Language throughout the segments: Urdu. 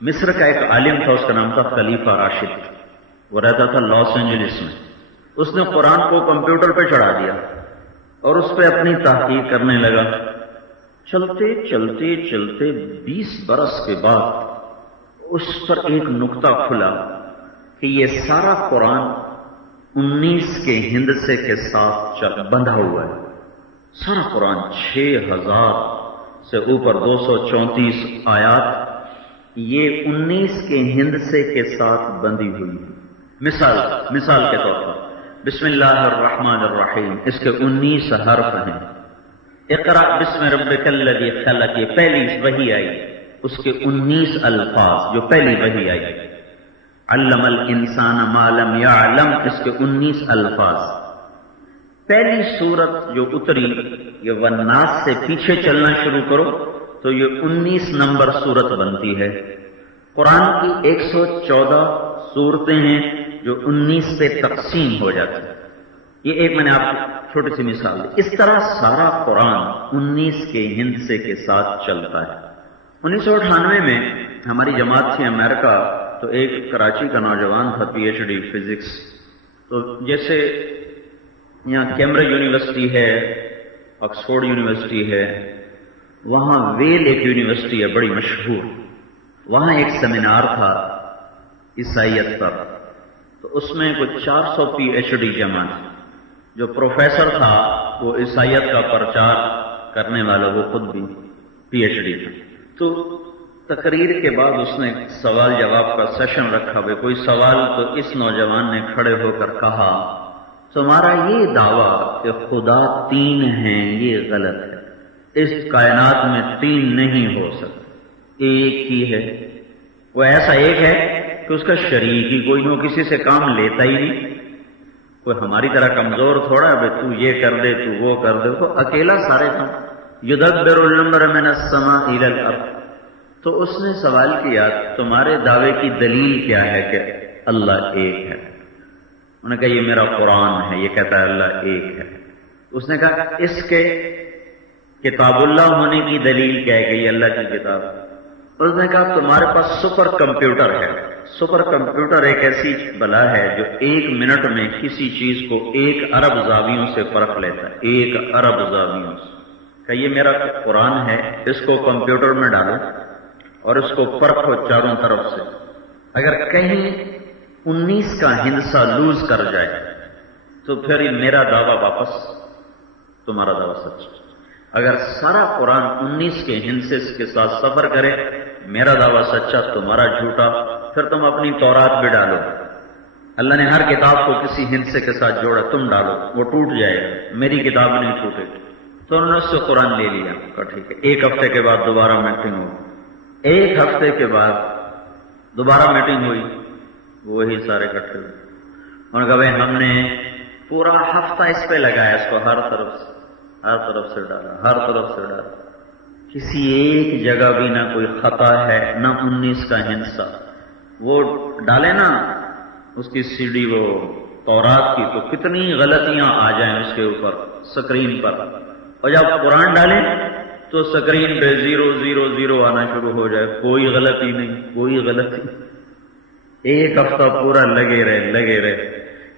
مصر کا ایک عالم تھا، اس کا نام تھا خلیفہ راشد، وہ رہتا تھا لاس اینجلس میں۔ اس نے قرآن کو کمپیوٹر پہ چڑھا دیا اور اس پہ اپنی تحقیق کرنے لگا۔ چلتے چلتے چلتے 20 برس کے بعد اس پر ایک نقطہ کھلا کہ یہ سارا قرآن 19 کے ہندسے کے ساتھ بندھا ہوا ہے۔ سارا قرآن 6000 سے اوپر 234 آیات یہ 19 کے ہندسے کے ساتھ بندھی ہوئی ہے۔ مثال کے طور پر بسم اللہ الرحمن الرحیم، اس کے 19 حرف ہیں۔ اقرأ بسم ربک الذی خلق، یہ پہلی وحی آئی، اس کے 19 الفاظ جو پہلی وحی آئی۔ علم الانسان ما لم یعلم، اس کے 19 الفاظ۔ پہلی سورت جو اتری یہ والناس سے پیچھے چلنا شروع کرو تو یہ 19 نمبر سورت بنتی ہے۔ قرآن کی 114 صورتیں ہیں جو 19 پہ تقسیم ہو جاتی ہیں۔ یہ ایک میں نے آپ کو چھوٹی سی مثال دی۔ اس طرح سارا قرآن 19 کے ہندسے کے ساتھ چلتا ہے۔ 1998 میں ہماری جماعت تھی امریکہ، تو ایک کراچی کا نوجوان تھا پی ایچ ڈی فزکس۔ تو جیسے یہاں کیمبرج یونیورسٹی ہے، آکسفورڈ یونیورسٹی ہے، وہاں ویل ایک یونیورسٹی ہے بڑی مشہور، وہاں ایک سیمینار تھا عیسائیت پر، تو اس میں کچھ 400 پی ایچ ڈی جمع تھے۔ جو پروفیسر تھا وہ عیسائیت کا پرچار کرنے والا، وہ خود بھی پی ایچ ڈی تھا۔ تو تقریر کے بعد اس نے سوال جواب کا سیشن رکھا ہوئے، کوئی سوال تو اس نوجوان نے کھڑے ہو کر کہا تمہارا یہ دعویٰ کہ خدا 3 ہیں یہ غلط ہے، اس کائنات میں 3 نہیں ہو سکتے، ایک ہی ہے۔ وہ ایسا ایک ہے کہ اس کا شریک ہی کوئی نہیں، کسی سے کام لیتا ہی نہیں، کوئی ہماری طرح کمزور تھوڑا ہے تو یہ کر دے تو وہ کر دے، تو اکیلا سارے کام۔ یدبر الامر من السماء الى الارض۔ تو اس نے سوال کیا تمہارے دعوے کی دلیل کیا ہے کہ اللہ ایک ہے؟ انہوں نے کہا یہ میرا قرآن ہے، یہ کہتا ہے اللہ ایک ہے۔ اس نے کہا اس کے کتاب اللہ ہونے کی دلیل کیا ہے کہ یہ اللہ کی کتاب ہے؟ اس نے کہا تمہارے پاس سپر کمپیوٹر ہے۔ سپر کمپیوٹر ایک ایسی بلا ہے جو 1 منٹ میں کسی چیز کو 1 ارب زاویوں سے پرکھ لیتا ہے، 1 ارب زاویوں سے۔ کہ یہ میرا قرآن ہے، اس کو کمپیوٹر میں ڈالو اور اس کو پرکھو چاروں طرف سے، اگر کہیں 19 کا ہندسہ لوز کر جائے تو پھر میرا دعویٰ واپس، تمہارا دعویٰ سچ۔ اگر سارا قرآن 19 کے ہندسے کے ساتھ سفر کرے، میرا دعویٰ سچا، تمہارا جھوٹا، پھر تم اپنی تورات بھی ڈالو۔ اللہ نے ہر کتاب کو کسی ہندسے کے ساتھ جوڑا، تم ڈالو، وہ ٹوٹ جائے گا، میری کتاب نہیں ٹوٹے گی۔ تو انہوں نے اس سے قرآن لے لیا، کہا ٹھیک ہے۔ 1 ہفتے کے بعد دوبارہ میٹنگ ہوئی، 1 ہفتے کے بعد دوبارہ میٹنگ ہوئی، وہی سارے اکٹھے ہوئے۔ انہوں نے کہا بھائی ہم نے پورا ہفتہ اس پہ لگایا، اس کو ہر طرف سے ڈالا، ہر طرف سے ڈالا، کسی ایک جگہ بھی نہ کوئی خطا ہے، نہ 19 کا ہندسہ۔ وہ ڈالے نا اس کی سی ڈی وہ تورات کی، تو کتنی غلطیاں آ جائیں اس کے اوپر سکرین پر، اور جب قرآن ڈالیں تو سکرین پہ 000 آنا شروع ہو جائے، کوئی غلطی نہیں، کوئی غلطی۔ 1 ہفتہ پورا لگے رہے،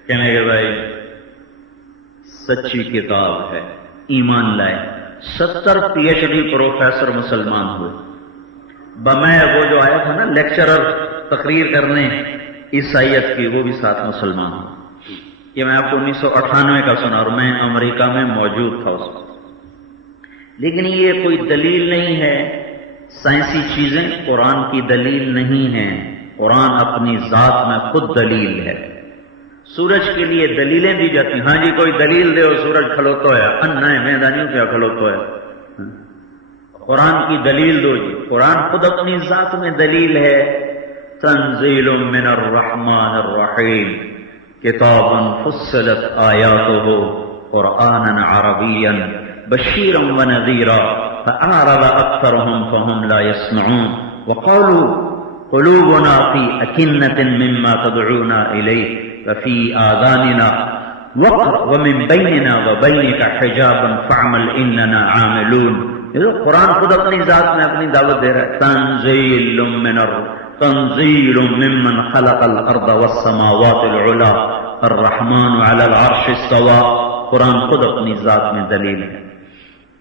کہنے کے بھائی سچی کتاب ہے، ایمان لائے۔ 70 پی ایچ ڈی پروفیسر مسلمان ہوئے، بمیں وہ جو آیا تھا نا لیکچرر تقریر کرنے عیسائیت کی، وہ بھی ساتھ مسلمان ہوئے۔ یہ میں آپ کو 1998 کا سنا، اور میں امریکہ میں موجود تھا اس وقت۔ لیکن یہ کوئی دلیل نہیں ہے، سائنسی چیزیں قرآن کی دلیل نہیں ہیں، قرآن اپنی ذات میں خود دلیل ہے۔ سورج کے لیے دلیلیں دی جاتی ہیں، ہاں جی کوئی دلیل دے اور سورج کھلوتا ہے، انا ہے میدانیوں کیا کھلوتا ہے، قرآن کی دلیل دو جی۔ قرآن خود اپنی ذات میں دلیل ہے۔ تنزیل من الرحمن الرحیم، کتاب فصلت آیاتہ قرآنا عربیا بشیرا ونذیرا فأعرض اکثرهم فهم لا يسمعون وقالوا قلوبنا في أكنة مما تدعونا إليه وفي آذاننا وقر ومن بيننا وبينك حجاب فاعمل إننا عاملون۔ قرآن خود اپنی ذات میں اپنی دعوت دے رہا ہے، تنزیل من تنزیل ممن خلق الارض والسماوات العلا الرحمن علی العرش استوى، قرآن خود اپنی ذات میں دلیل ہے۔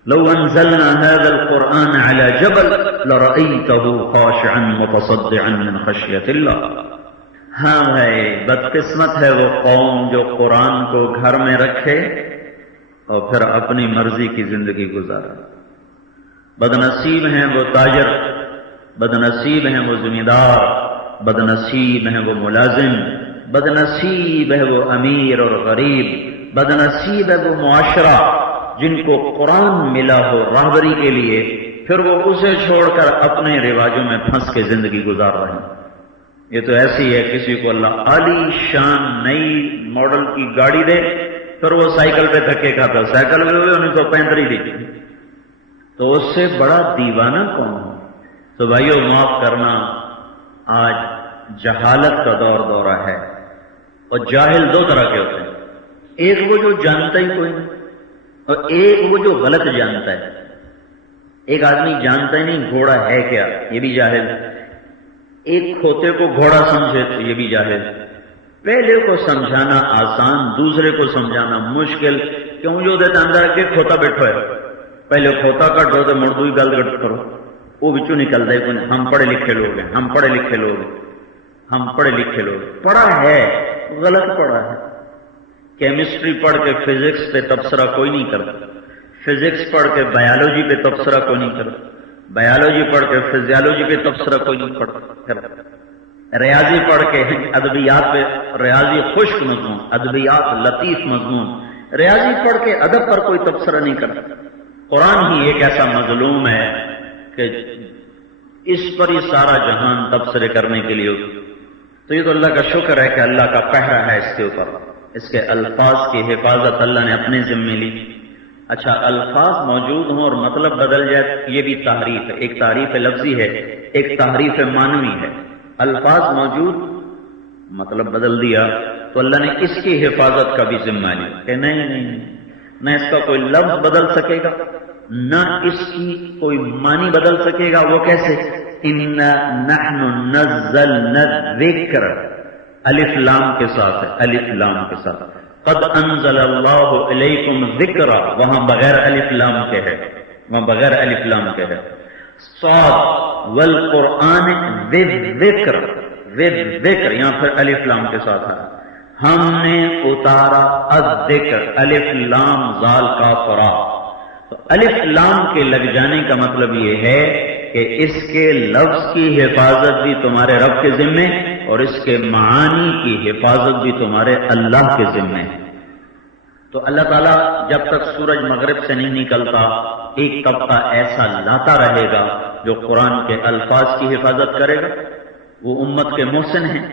لو انزلنا هذا القرآن على جبل لرأيته خاشعا متصدعا من خشية الله۔ ہاں بھائی، بدقسمت ہے وہ قوم جو قرآن کو گھر میں رکھے اور پھر اپنی مرضی کی زندگی گزارے۔ بدنصیب ہیں وہ تاجر، بدنصیب ہیں وہ زمیندار، بدنصیب ہیں وہ ملازم، بدنصیب ہے وہ امیر اور غریب، بدنصیب ہے وہ معاشرہ جن کو قرآن ملا ہو راہبری کے لیے، پھر وہ اسے چھوڑ کر اپنے رواجوں میں پھنس کے زندگی گزار رہے ہیں۔ یہ تو ایسی ہے، کسی کو اللہ عالی شان نئی ماڈل کی گاڑی دے، پھر وہ سائیکل پہ دھکے کھاتا، سائیکل پہ 1935 دی، تو اس سے بڑا دیوانہ کون ہو؟ تو بھائیو معاف کرنا، آج جہالت کا دورہ ہے، اور جاہل دو طرح کے ہوتے ہیں، ایک وہ جو جانتا ہی کوئی نہیں، اور ایک وہ جو غلط جانتا ہے۔ ایک آدمی جانتا ہی نہیں گھوڑا ہے کیا، یہ بھی جاہل۔ ایک کھوتے کو گھوڑا سمجھے تو یہ بھی جاہل۔ پہلے کو سمجھانا آسان، دوسرے کو سمجھانا مشکل۔ کیوں جو دیتا اندر کے کھوتا بیٹھو ہے، پہلے کھوتا کٹو تو مردو ہی گل گٹ کرو، وہ بچوں نکل دے۔ ہم پڑھے لکھے لوگ ہیں، ہم پڑھے لکھے لوگ ہیں، ہم پڑھے لکھے لوگ، پڑھا ہے غلط پڑھا ہے۔ کیمسٹری پڑھ کے فزکس پہ تبصرہ کوئی نہیں کرتا، فزکس پڑھ کے بایولوجی پہ تبصرہ کوئی نہیں کرتا، بایولوجی پڑھ کے فزیالوجی پہ تبصرہ کوئی نہیں کرتا، ریاضی پڑھ کے ادبیات پہ، ریاضی خشک مضمون، ادبیات لطیف مضمون، ریاضی پڑھ کے ادب پر کوئی تبصرہ نہیں کرتا۔ قرآن ہی ایک ایسا مظلوم ہے کہ اس پر ہی سارا جہان تبصرے کرنے کے لیے، تو یہ تو اللہ کا شکر ہے کہ اللہ کا پہرا ہے اس کے اوپر، اس کے الفاظ کی حفاظت اللہ نے اپنے ذمے لی۔ اچھا، الفاظ موجود ہوں اور مطلب بدل جائے، یہ بھی تحریف ہے۔ ایک تحریف لفظی ہے، ایک تحریف معنوی ہے۔ الفاظ موجود، مطلب بدل دیا، تو اللہ نے اس کی حفاظت کا بھی ذمہ لیا کہ نہیں، نہ اس کا کوئی لفظ بدل سکے گا، نہ اس کی کوئی معنی بدل سکے گا۔ وہ کیسے؟ اِنَّا نَحْنُ نَزَّلْنَا الذِّكْرَ، الف لام کے ساتھ ہے، الف لام کے ساتھ۔ قد انزل اللہ الیکم ذکر، وہاں بغیر الف لام کے ہے، وہاں بغیر الف لام کے ہے۔ صاد والقرآن والذکر، والذکر یہاں پھر الف لام کے ساتھ ہے۔ ہم نے اتارا الذکر، الف لام زال کا فرا۔ تو الف لام کے لگ جانے کا مطلب یہ ہے کہ اس کے لفظ کی حفاظت بھی تمہارے رب کے ذمے، اور اس کے معانی کی حفاظت بھی تمہارے اللہ کے ذمے۔ تو اللہ تعالیٰ جب تک سورج مغرب سے نہیں نکلتا، ایک طبقہ ایسا لاتا رہے گا جو قرآن کے الفاظ کی حفاظت کرے گا، وہ امت کے محسن ہیں۔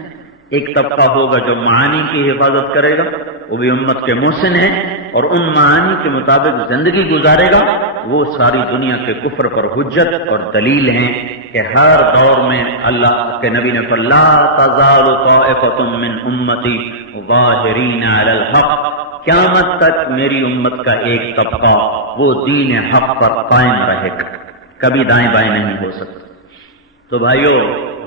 ایک طبقہ ہوگا جو معانی کی حفاظت کرے گا، وہ بھی امت کے محسن ہیں، اور ان معانی کے مطابق زندگی گزارے گا، وہ ساری دنیا کے کفر پر حجت اور دلیل ہیں کہ ہر دور میں اللہ کے نبی نے فرمایا لا تزال طائفۃ من امتی ظاہرین علی الحق، قیامت تک میری امت کا ایک طبقہ وہ دین حق پر قائم رہے گا، کبھی دائیں بائیں نہیں ہو سکتا۔ تو بھائیو،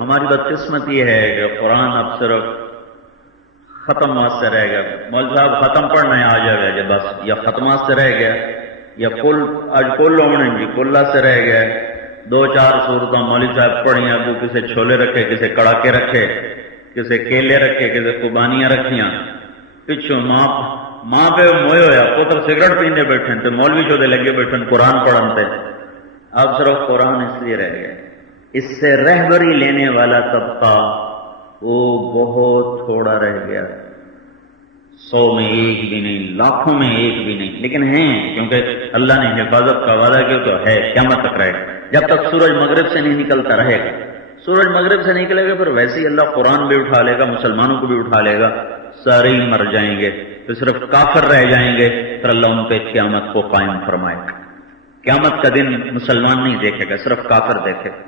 ہماری بدقسمت یہ ہے کہ قرآن اب صرف ختم واسطے رہ گیا۔ مول صاحب ختم پڑھنا ہے، آ جائے گا بس، یا ختمات سے رہ گیا، یا کل ہونے جی کلہ سے رہ گیا۔ دو چار صورتیں مولوی صاحب پڑھی، ابو کسے چھولے رکھے، کسے کڑاکے رکھے، کسے کیلے رکھے، کسے قربانیاں رکھیاں، پچھوں ماں پہ موئے ہویا، پتر سگریٹ پینے بیٹھے تو مولوی چودے لگے بیٹھے قرآن پڑھنتے۔ اب صرف قرآن اس لیے رہ گیا، اس سے رہبری لینے والا طبقہ وہ بہت تھوڑا رہ گیا، 100 میں ایک بھی نہیں، لاکھوں میں ایک بھی نہیں، لیکن ہیں، کیونکہ اللہ نے حفاظت کا وعدہ کیا تو ہے، قیامت تک رہے گا، جب تک سورج مغرب سے نہیں نکلتا رہے گا۔ سورج مغرب سے نکلے گا پھر ویسے ہی اللہ قرآن بھی اٹھا لے گا، مسلمانوں کو بھی اٹھا لے گا، سارے ہی مر جائیں گے، تو صرف کافر رہ جائیں گے، پھر اللہ ان پہ قیامت کو قائم فرمائے گا۔ قیامت کا دن مسلمان نہیں دیکھے گا، صرف کافر دیکھے گا۔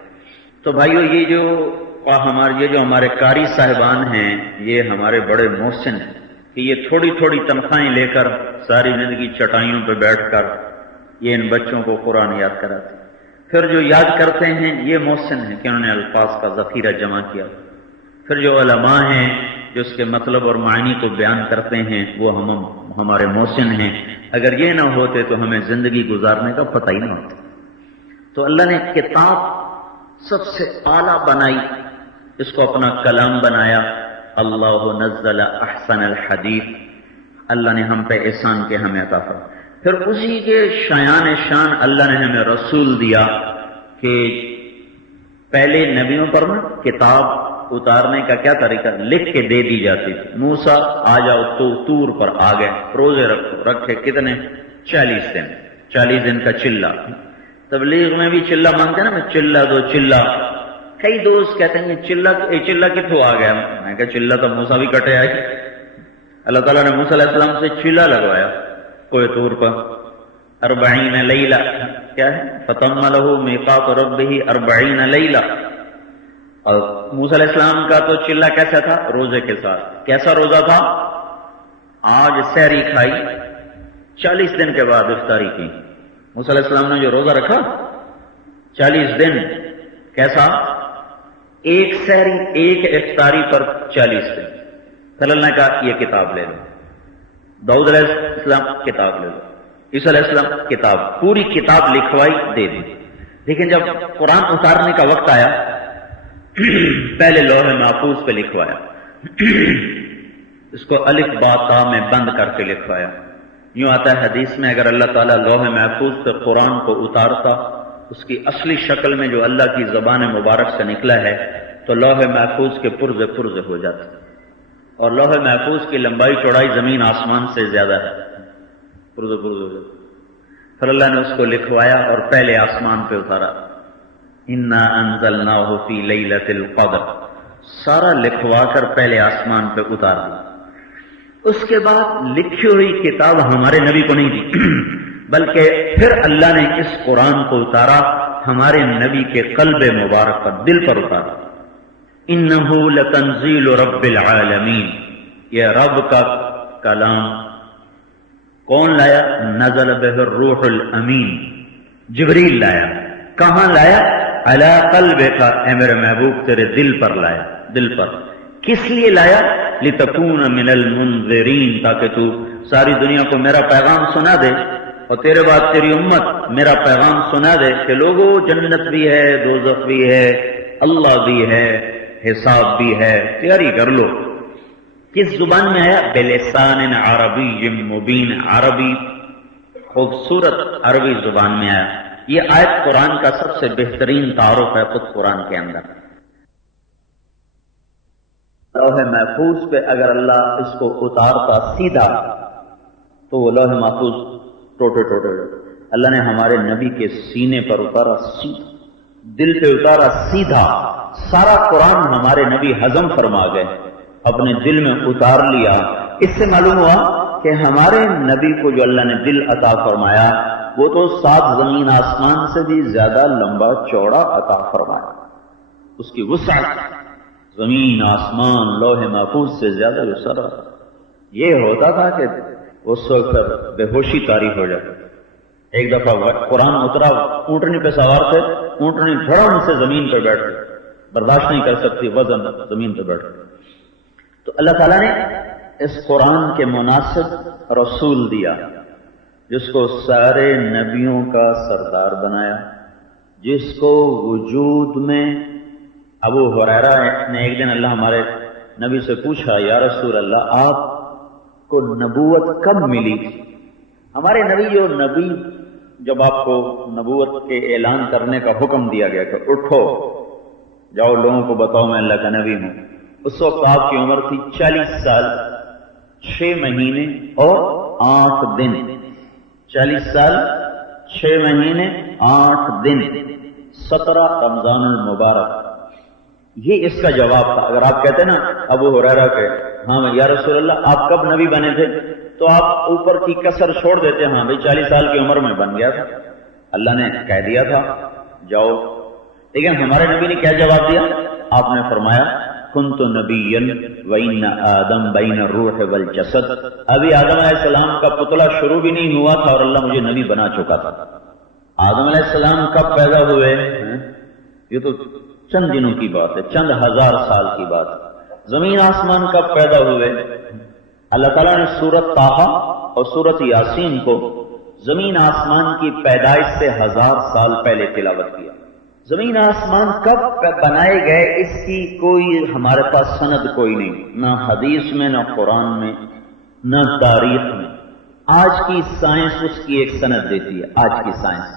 تو بھائیو، یہ جو ہمارے قاری صاحبان ہیں، یہ ہمارے بڑے محسن ہیں کہ یہ تھوڑی تھوڑی تنخواہیں لے کر ساری زندگی چٹائیوں پہ بیٹھ کر یہ ان بچوں کو قرآن یاد کراتے۔ پھر جو یاد کرتے ہیں یہ محسن ہیں کہ انہوں نے الفاظ کا ذخیرہ جمع کیا. پھر جو علماء ہیں جو اس کے مطلب اور معنی کو بیان کرتے ہیں وہ ہمارے محسن ہیں. اگر یہ نہ ہوتے تو ہمیں زندگی گزارنے کا پتہ ہی نہ ہوتا. تو اللہ نے کتاب سب سے اعلیٰ بنائی، اس کو اپنا کلام بنایا. اللہ نزل احسن الحدیث، اللہ نے ہم پہ احسان کے ہمیں عطا فرمایا. پھر اسی کے شان اللہ نے ہمیں رسول دیا کہ پہلے نبیوں پر نا کتاب اتارنے کا کیا طریقہ لکھ کے دے دی جاتی تھی. موسیٰ آ جاؤ تو طور پر آ گئے، روزے رکھے کتنے 40 دن، 40 دن کا چلہ. تبلیغ میں بھی چلہ مانگتے ہیں نا، میں چلہ دو چلہ. کئی دوست کہتے ہیں چلہ کتوں آ گیا. میں کہا چلہ تو موسیٰ بھی کٹے آئی. اللہ تعالیٰ نے موسیٰ علیہ السلام سے چلہ لگوایا کوئی طور پر 40 لیلہ. کیا ہے؟ فتم لہ میقات ربہ 40 لیلہ. اور موسیٰ علیہ السلام کا تو چلہ کیسا تھا؟ روزے کے ساتھ. کیسا روزہ تھا؟ آج سحری کھائی، 40 دن کے بعد افطاری کی. موسیٰ علیہ السلام نے جو روزہ رکھا 40 دن، کیسا؟ ایک سحری ایک افطاری پر 40 دن. پھر اللہ نے کہا یہ کتاب لے لو. داؤد علیہ السلام کتاب لے لو، عیسیٰ علیہ السلام کتاب، پوری کتاب لکھوائی دے دی. لیکن جب قرآن اتارنے کا وقت آیا پہلے لوح محفوظ پہ لکھوایا، اس کو الف با تا میں بند کر کے لکھوایا. یوں آتا ہے حدیث میں اگر اللہ تعالیٰ لوح محفوظ سے قرآن کو اتارتا اس کی اصلی شکل میں جو اللہ کی زبان مبارک سے نکلا ہے تو لوح محفوظ کے پرزے پرزے ہو جاتے. اور لوح محفوظ کی لمبائی چوڑائی زمین آسمان سے زیادہ ہے، پرزے پرزے ہو جاتے. پھر اللہ نے اس کو لکھوایا اور پہلے آسمان پہ اتارا. انا انزلناہ فی لیلۃ القدر، سارا لکھوا کر پہلے آسمان پہ اتار دیا. اس کے بعد لکھی ہوئی کتاب ہمارے نبی کو نہیں دی بلکہ پھر اللہ نے اس قرآن کو اتارا ہمارے نبی کے قلب مبارک پر، دل پر اتارا. انہ لتنزیل رب العالمین، یہ رب کا کلام. کون لایا؟ نزل بہ الروح الامین، جبریل لایا. کہاں لایا؟ علی قلبک، اے میرے محبوب تیرے دل پر لایا. دل پر کس لیے لایا؟ لتکون من المنذرین، تاکہ تو ساری دنیا کو میرا پیغام سنا دے اور تیرے بعد تیری امت میرا پیغام سنا دے کہ لوگوں جنت بھی ہے، دوزخ بھی ہے، اللہ بھی ہے، حساب بھی ہے، تیاری کر لو. کس زبان میں آیا؟ بلسان عربی مبین، عربی خوبصورت عربی زبان میں آیا. یہ آیت قرآن کا سب سے بہترین تعارف ہے خود قرآن کے اندر. لوح محفوظ پہ اگر اللہ اس کو اتارتا سیدھا تو وہ لوح محفوظ ٹوٹے ٹوٹے. اللہ نے ہمارے نبی کے سینے پر اتارا سیدھا، دل پہ اتارا سیدھا. سارا قرآن ہمارے نبی ہضم فرما گئے، اپنے دل میں اتار لیا. اس سے معلوم ہوا کہ ہمارے نبی کو جو اللہ نے دل عطا فرمایا وہ تو 7 زمین آسمان سے بھی زیادہ لمبا چوڑا عطا فرمایا. اس کی وسعت زمین آسمان لوح محفوظ سے زیادہ وسعت. یہ ہوتا تھا کہ اس وقت بے ہوشی طاری ہو جاتی. ایک دفعہ قرآن اترا، اونٹنی پہ سوار تھے، اونٹنی دھڑام سے زمین پہ بیٹھ گئی، برداشت نہیں کر سکتی، وزن زمین پہ بیٹھ گئی. تو اللہ تعالیٰ نے اس قرآن کے مناسب رسول دیا جس کو سارے نبیوں کا سردار بنایا، جس کو وجود میں ابو ہریرہ نے ایک دن اللہ ہمارے نبی سے پوچھا، یا رسول اللہ آپ کو نبوت کب ملی؟ ہمارے نبی جب آپ کو نبوت کے اعلان کرنے کا حکم دیا گیا کہ اٹھو جاؤ لوگوں کو بتاؤ میں اللہ کا نبی ہوں، اس وقت آپ کی عمر تھی 40 سال 6 مہینے اور 8 دن. 40 سال 6 مہینے 8 دن، 17 رمضان المبارک. یہ اس کا جواب تھا. اگر آپ کہتے نا ابو ہریرہ کے ہاں یا رسول اللہ آپ کب نبی بنے تھے تو آپ اوپر کی کسر چھوڑ دیتے، ہاں بھائی 40 سال کی عمر میں بن گیا تھا، اللہ نے کہہ دیا تھا جاؤ. لیکن ہمارے نبی نے کیا جواب دیا؟ آپ نے فرمایا کنت نبیا وان آدم بین الروح والجسد، ابھی آدم علیہ السلام کا پتلا شروع بھی نہیں ہوا تھا اور اللہ مجھے نبی بنا چکا تھا. آدم علیہ السلام کب پیدا ہوئے؟ یہ تو چند دنوں کی بات ہے، چند ہزار سال کی بات ہے۔ زمین آسمان کب پیدا ہوئے؟ اللہ تعالیٰ نے سورت طٰہٰ اور سورت یاسین کو زمین آسمان کی پیدائش سے 1000 سال پہلے تلاوت کیا۔ زمین آسمان کب بنائے گئے اس کی کوئی ہمارے پاس سند کوئی نہیں، نہ حدیث میں، نہ قرآن میں، نہ تاریخ میں۔ آج کی سائنس اس کی ایک سند دیتی ہے، آج کی سائنس،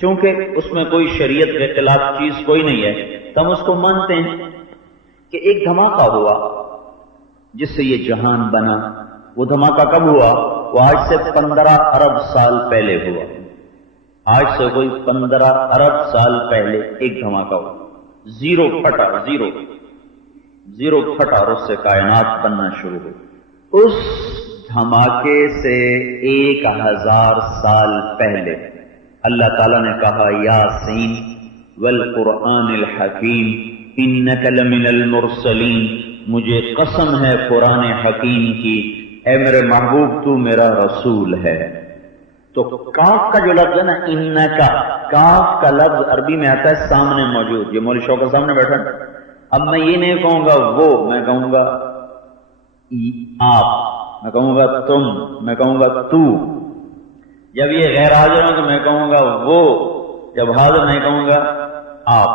چونکہ اس میں کوئی شریعت کے خلاف چیز کوئی نہیں ہے تو ہم اس کو مانتے ہیں کہ ایک دھماکہ ہوا جس سے یہ جہان بنا۔ وہ دھماکہ کب ہوا؟ وہ آج سے 15 ارب سال پہلے ہوا۔ آج سے کوئی 15 ارب سال پہلے ایک دھماکہ ہوا، زیرو پھٹا اور اس سے کائنات بننا شروع ہوئی۔ اس دھماکے سے 1000 سال پہلے اللہ تعالیٰ نے کہا یاسین والقرآن الحکیم انک لمن المرسلین، مجھے قسم ہے قرآن حکیم کی، اے میرے محبوب تو میرا رسول ہے۔ تو کاف کا جو لفظ ہے نا، انکا، کاف کا لفظ عربی میں آتا ہے سامنے موجود۔ یہ مولوی شوکت سامنے بیٹھا، اب میں یہ نہیں کہوں گا وہ، میں کہوں گا آپ، میں کہوں گا تم، میں کہوں گا تو۔ جب یہ غیر حاضر ہوں تو میں کہوں گا وہ، جب حاضر نہیں کہوں گا آپ